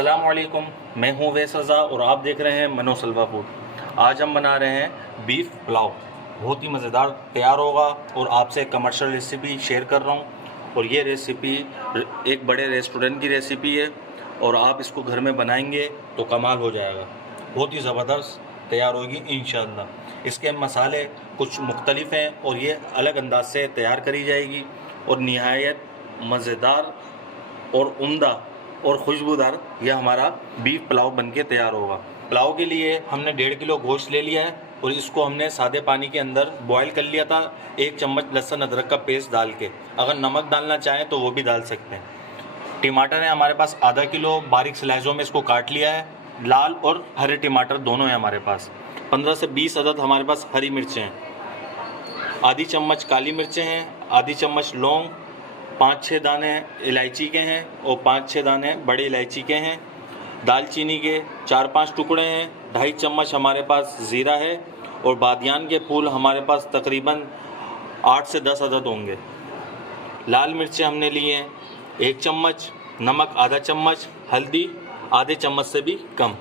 अस्सलाम वालेकुम, मैं हूँ वैस रज़ा और आप देख रहे हैं मनोसल्वा फूड। आज हम बना रहे हैं बीफ पुलाव। बहुत ही मज़ेदार तैयार होगा और आपसे एक कमर्शियल रेसिपी शेयर कर रहा हूँ। और ये रेसिपी एक बड़े रेस्टोरेंट की रेसिपी है और आप इसको घर में बनाएंगे तो कमाल हो जाएगा। बहुत ही ज़बरदस्त तैयार होगी इंशाअल्लाह। इसके मसाले कुछ मुख्तलिफ हैं और ये अलग अंदाज से तैयार करी जाएगी और निहायत मज़ेदार और उम्दा और खुशबूदार यह हमारा बीफ पुलाव बनके तैयार होगा। पुलाव के लिए हमने 1.5 किलो गोश्त ले लिया है और इसको हमने सादे पानी के अंदर बॉईल कर लिया था 1 चम्मच लहसुन अदरक का पेस्ट डाल के। अगर नमक डालना चाहें तो वो भी डाल सकते हैं। टमाटर है हमारे पास आधा किलो, बारीक स्लाइसों में इसको काट लिया है। लाल और हरे टमाटर दोनों हैं हमारे पास। 15 से 20 अदद हमारे पास हरी मिर्चें हैं। आधी चम्मच काली मिर्चें हैं, आधी चम्मच लौंग, 5-6 दाने इलायची के हैं और 5-6 दाने बड़े इलायची के हैं। दालचीनी के 4-5 टुकड़े हैं। 2.5 चम्मच हमारे पास ज़ीरा है और बादियान के फूल हमारे पास तकरीबन 8 से 10 अदद होंगे। लाल मिर्चें हमने लिए हैं 1 चम्मच, नमक आधा चम्मच, हल्दी आधे चम्मच से भी कम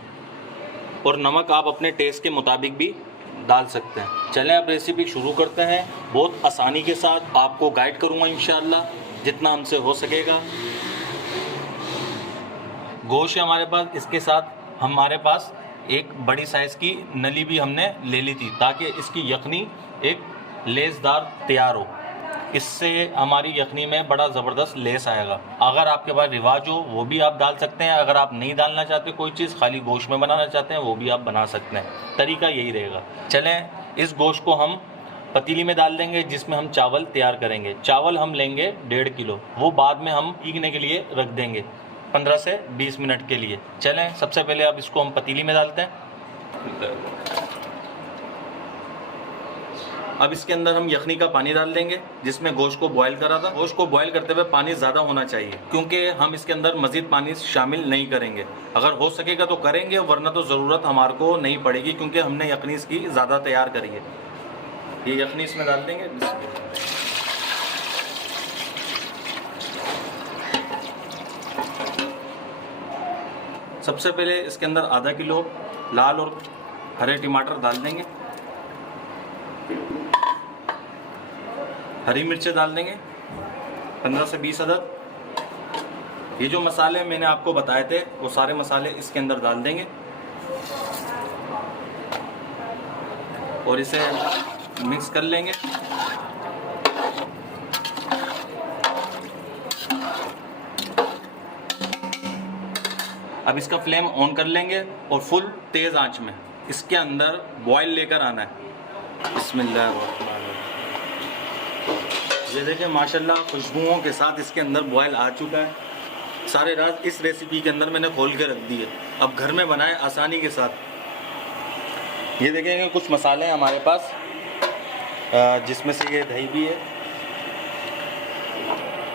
और नमक आप अपने टेस्ट के मुताबिक भी डाल सकते हैं। चलें अब रेसिपी शुरू करते हैं। बहुत आसानी के साथ आपको गाइड करूँगा इंशाअल्लाह जितना हमसे हो सकेगा। गोश्त है हमारे पास, इसके साथ हमारे पास एक बड़ी साइज़ की नली भी हमने ले ली थी ताकि इसकी यखनी एक लेसदार तैयार हो। इससे हमारी यखनी में बड़ा ज़बरदस्त लेस आएगा। अगर आपके पास रिवाज हो वो भी आप डाल सकते हैं। अगर आप नहीं डालना चाहते कोई चीज़, खाली गोश्त में बनाना चाहते हैं, वो भी आप बना सकते हैं। तरीका यही रहेगा। चलें इस गोश्त को हम पतीली में डाल देंगे जिसमें हम चावल तैयार करेंगे। चावल हम लेंगे 1.5 किलो, वो बाद में हम पीगने के लिए रख देंगे 15 से 20 मिनट के लिए। चलें सबसे पहले अब इसको हम पतीली में डालते हैं। अब इसके अंदर हम यखनी का पानी डाल देंगे जिसमें गोश्त को बॉईल करा था। गोश्त को बॉईल करते हुए पानी ज़्यादा होना चाहिए क्योंकि हम इसके अंदर मज़ीद पानी शामिल नहीं करेंगे। अगर हो सकेगा तो करेंगे वरना तो ज़रूरत हमारे को नहीं पड़ेगी क्योंकि हमने यखनी इसकी ज़्यादा तैयार करी है। ये यखनी इसमें डाल देंगे। सबसे पहले इसके अंदर आधा किलो लाल और हरे टमाटर डाल देंगे। हरी मिर्चें डाल देंगे 15 से 20 अदद। ये जो मसाले मैंने आपको बताए थे वो सारे मसाले इसके अंदर डाल देंगे और इसे मिक्स कर लेंगे। अब इसका फ्लेम ऑन कर लेंगे और फुल तेज़ आंच में इसके अंदर बॉयल लेकर आना है। बिस्मिल्लाह। ये देखिए माशाल्लाह खुशबुओं के साथ इसके अंदर बॉयल आ चुका है। सारे रात इस रेसिपी के अंदर मैंने खोल के रख दी है। अब घर में बनाए आसानी के साथ। ये देखेंगे कुछ मसाले हैं हमारे पास जिसमें से ये दही भी है।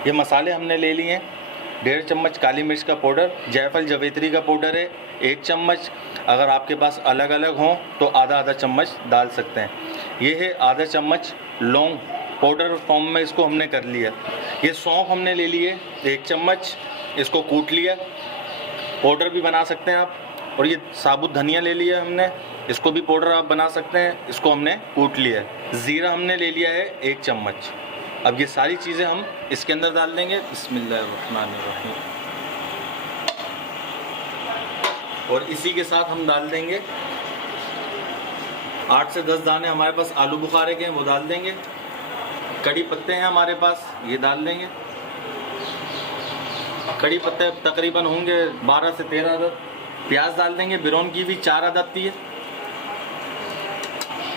ये मसाले हमने ले लिए हैं 1.5 चम्मच काली मिर्च का पाउडर, जायफल जवेत्री का पाउडर है 1 चम्मच। अगर आपके पास अलग अलग हों तो आधा चम्मच डाल सकते हैं। ये है आधा चम्मच लौंग, पाउडर फॉर्म में इसको हमने कर लिया। ये सौंफ हमने ले लिए 1 चम्मच, इसको कूट लिया, पाउडर भी बना सकते हैं आप। और ये साबुत धनिया ले लिया हमने, इसको भी पाउडर आप बना सकते हैं, इसको हमने कूट लिया है। ज़ीरा हमने ले लिया है 1 चम्मच। अब ये सारी चीज़ें हम इसके अंदर डाल देंगे। बिस्मिल्लाहिर्रहमानिर्रहीम। और इसी के साथ हम डाल देंगे 8 से 10 दाने हमारे पास आलू बुखारे के हैं, वो डाल देंगे। कड़ी पत्ते हैं हमारे पास, ये डाल देंगे। कड़ी पत्ते तकरीबन होंगे 12 से 13 अदद। प्याज डाल देंगे, बिरौन की भी 4 अदद थी।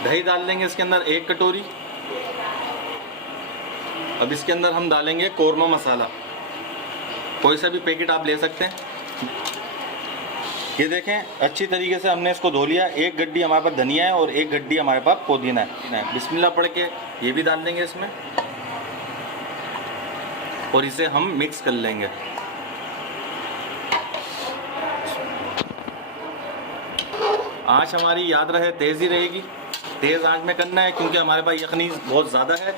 दही डाल देंगे इसके अंदर 1 कटोरी। अब इसके अंदर हम डालेंगे कोरमा मसाला, कोई सा भी पैकेट आप ले सकते हैं। ये देखें अच्छी तरीके से हमने इसको धो लिया। 1 गड्डी हमारे पास धनिया है और 1 गड्डी हमारे पास पुदीना है। बिस्मिल्लाह पढ़ के ये भी डाल देंगे इसमें और इसे हम मिक्स कर लेंगे। आँच हमारी याद रहे तेज़ ही रहेगी, तेज़ आंच में करना है क्योंकि हमारे पास यखनी बहुत ज़्यादा है।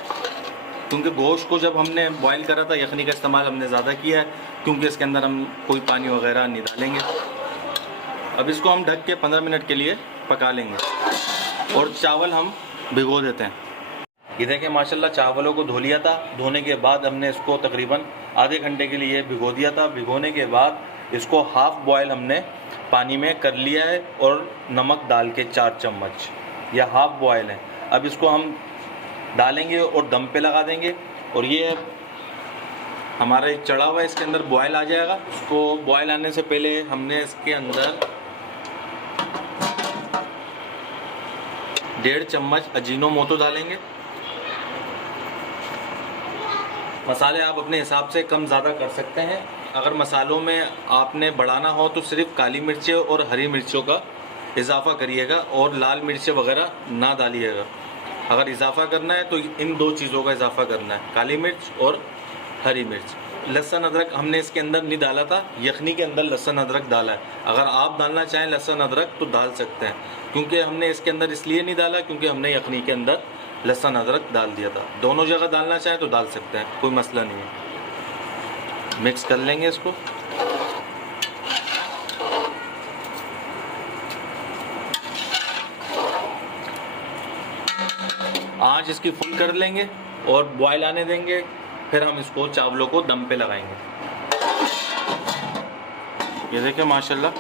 क्योंकि गोश्त को जब हमने बॉईल करा था यखनी का इस्तेमाल हमने ज़्यादा किया है, क्योंकि इसके अंदर हम कोई पानी वगैरह नहीं डालेंगे। अब इसको हम ढक के 15 मिनट के लिए पका लेंगे और चावल हम भिगो देते हैं। ये देखें माशाल्लाह चावलों को धो लिया था। धोने के बाद हमने इसको तकरीबन आधे घंटे के लिए भिगो दिया था। भिगोने के बाद इसको हाफ़ बॉयल हमने पानी में कर लिया है और नमक डाल के 4 चम्मच, या हाफ़ बॉयल है। अब इसको हम डालेंगे और दम पे लगा देंगे और ये हमारा चढ़ा हुआ इसके अंदर बॉयल आ जाएगा। इसको बॉयल आने से पहले हमने इसके अंदर 1.5 चम्मच अजीनोमोटो डालेंगे। मसाले आप अपने हिसाब से कम ज़्यादा कर सकते हैं। अगर मसालों में आपने बढ़ाना हो तो सिर्फ काली मिर्चें और हरी मिर्चों का इजाफ़ा करिएगा और लाल मिर्चें वगैरह ना डालिएगा। अगर इजाफ़ा करना है तो इन 2 चीज़ों का इजाफ़ा करना है, काली मिर्च और हरी मिर्च। लहसुन अदरक हमने इसके अंदर नहीं डाला था, यखनी के अंदर लहसुन अदरक डाला है। अगर आप डालना चाहें लहसुन अदरक तो डाल सकते हैं, क्योंकि हमने इसके अंदर इसलिए नहीं डाला क्योंकि हमने यखनी के अंदर लहसुन अदरक डाल दिया था। दोनों जगह डालना चाहें तो डाल सकते हैं, कोई मसला नहीं है। मिक्स कर लेंगे इसको। आँच इसकी फुल कर लेंगे और बॉयल आने देंगे, फिर हम इसको चावलों को दम पे लगाएंगे। ये देखिए माशाल्लाह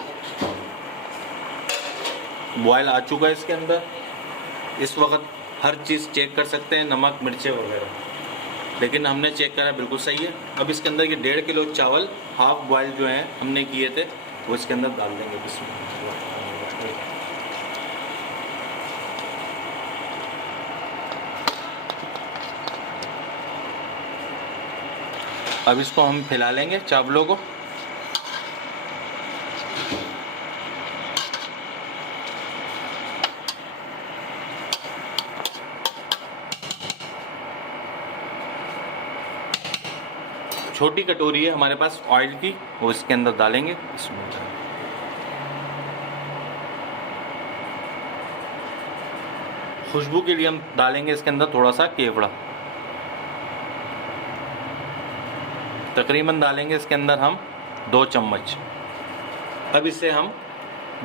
बॉयल आ चुका है इसके अंदर। इस वक्त हर चीज़ चेक कर सकते हैं, नमक मिर्चें वगैरह, लेकिन हमने चेक करा बिल्कुल सही है। अब इसके अंदर ये 1.5 किलो चावल हाफ़ बॉयल जो हैं हमने किए थे वो इसके अंदर डाल देंगे। अब इसको हम फैला लेंगे चावलों को। छोटी कटोरी है हमारे पास ऑयल की, वो इसके अंदर डालेंगे। इसमें खुशबू के लिए हम डालेंगे इसके अंदर थोड़ा सा केवड़ा, तकरीबन डालेंगे इसके अंदर हम 2 चम्मच। अब इसे हम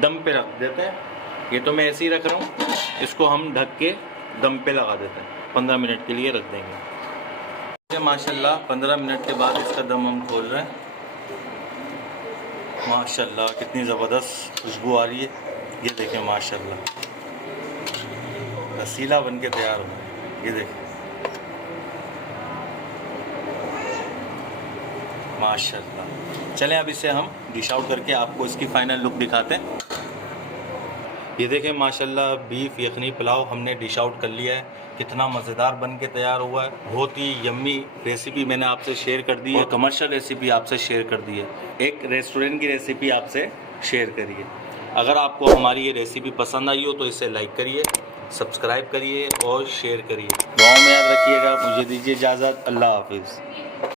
दम पे रख देते हैं। ये तो मैं ऐसे ही रख रहा हूँ, इसको हम ढक के दम पे लगा देते हैं। 15 मिनट के लिए रख देंगे। माशाल्लाह 15 मिनट के बाद इसका दम हम खोल रहे हैं। माशाल्लाह कितनी ज़बरदस्त खुशबू आ रही है। ये देखें माशाल्लाह रसीला बन के तैयार हो। ये देखें माशाल्लाह। चलें अब इसे हम डिश आउट करके आपको इसकी फ़ाइनल लुक दिखाते हैं। ये देखें माशाल्लाह बीफ यखनी पुलाव हमने डिश आउट कर लिया है। कितना मज़ेदार बन के तैयार हुआ है। बहुत ही यम्मी रेसिपी मैंने आपसे शेयर कर दी है, कमर्शियल रेसिपी आपसे शेयर कर दी है, एक रेस्टोरेंट की रेसिपी आपसे शेयर करी है। अगर आपको हमारी ये रेसिपी पसंद आई हो तो इसे लाइक करिए, सब्सक्राइब करिए और शेयर करिए। दुआ में याद रखिएगा। मुझे दीजिए इजाज़त। अल्लाह हाफिज़।